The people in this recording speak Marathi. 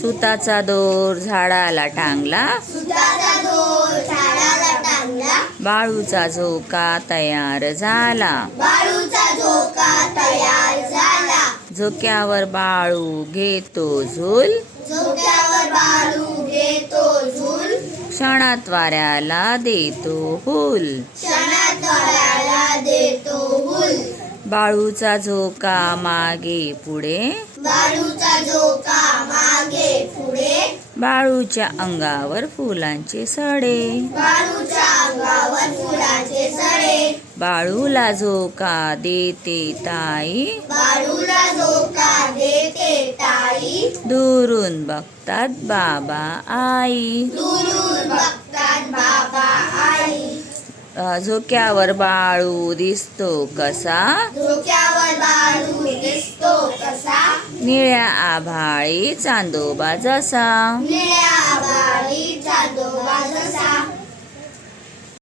सुताचा दोर झाडाला टांगला, बाळूचा झोका तयार झाला, झोक्यावर बाळू घेतो झूल, क्षणात वाऱ्याला देतो हुल. बाळूचा झोका मागे पुढे, बाळूच्या अंगावर फुलांचे सडे, बाळूला झोका देते ताई, दुरून बघतात बाबा आई. झोक्यावर बाळू दिसतो कसा, निळ्या आभाळी चांदोबा जसा.